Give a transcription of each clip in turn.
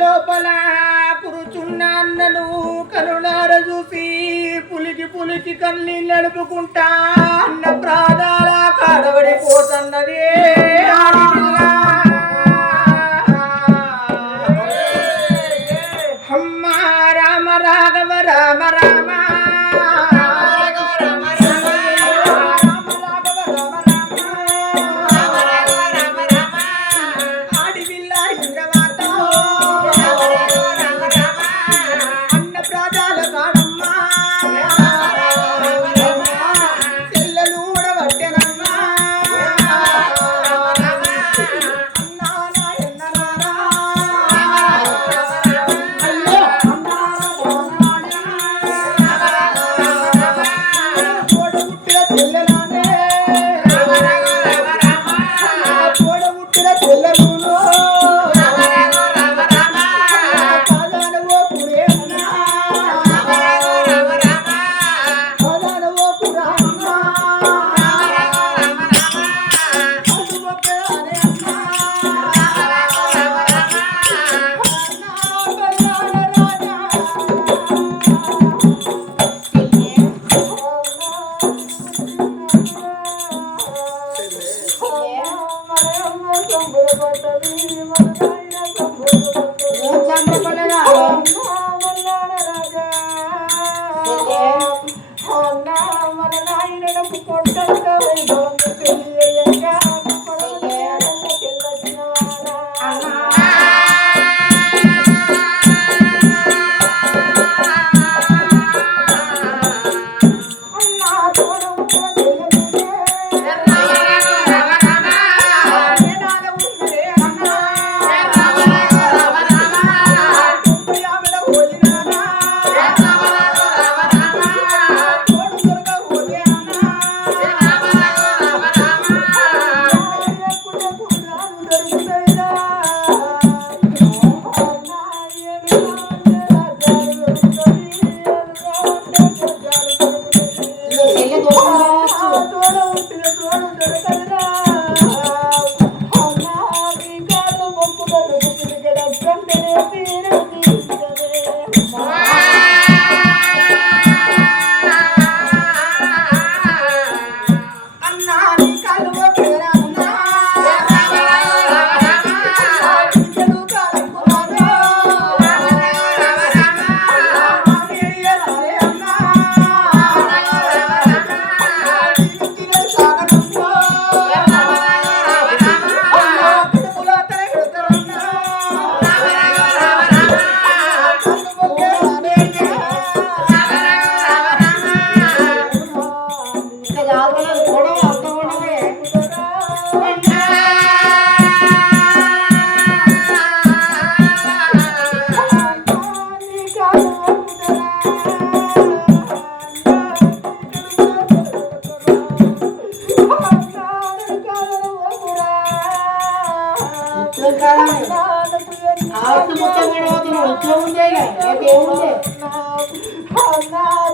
లోపల కురుచున్న అన్నను కరుణార చూసి పులికి పులికి కన్నీ నడుపుకుంటా అన్న ప్రాణాల కడబడిపోతున్నదే పోతున్నదే. ಸಂಭವ ಸಂಭವ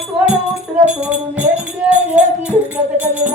ತೋಡ ಉತ್ತರ ತೋರು ನೇರಿದೆ ಏಗಿ ಉನ್ನತ ಕಲಿಯ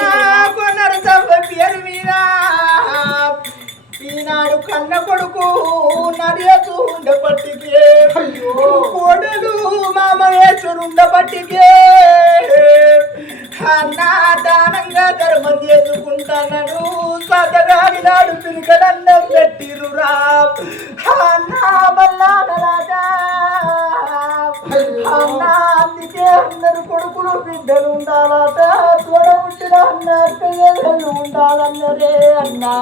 నేనుండబట్టికే. అన్నా దానంగా ధర్మం చేసుకుంటానను సతగాని నాడు పిలికడన్నం పెట్టిరురా. అన్నా బల్లాడరాజా అన్నా అందుకే అందరు కొడుకులు బిడ్డలు ఉండాలట. త్వర ఉంటున్న అన్న అక్కయ్యలు ఉండాలన్నరే అన్నా.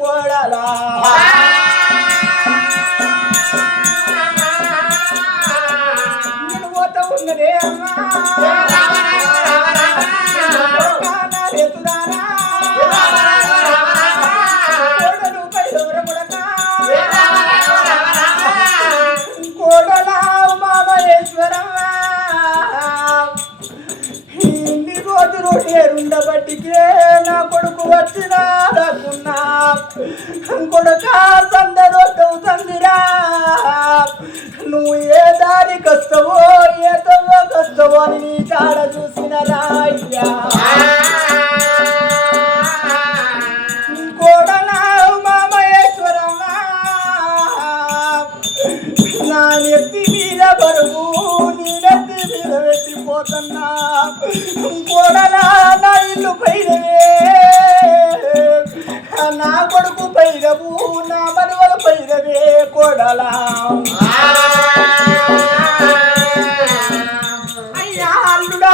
कोणाला? కోతి రోడ్డుబట్టికే నా కొడుకు వచ్చినా రాకున్నా. కొడుక సందరొద్దవుతుందిరా నువ్వు ఏ దారికి వస్తావో ఏ తవ్వకొస్తావో అని నీ కాడ చూసిన రాయ్యా. పోతున్నా? కోడలా నా ఇల్లు పైనవే. నా కొడుకు పైరవు నా మనవల పైరవే కొడలా. అయ్యా అల్లుడా.